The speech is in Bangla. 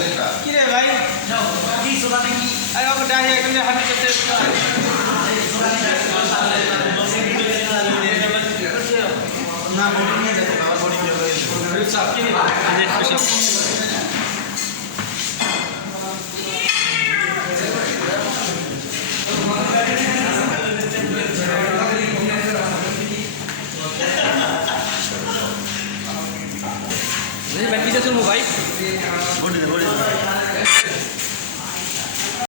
লাগবে চেয়ারা নেন না বাবা কিরে ভাই আরে ওকে ডাইয়া এখানে হাঁটি করতে না বোর্ডিং নিয়ে যেতে বাবা বোর্ডিং ভাই কিসে চলবো ভাই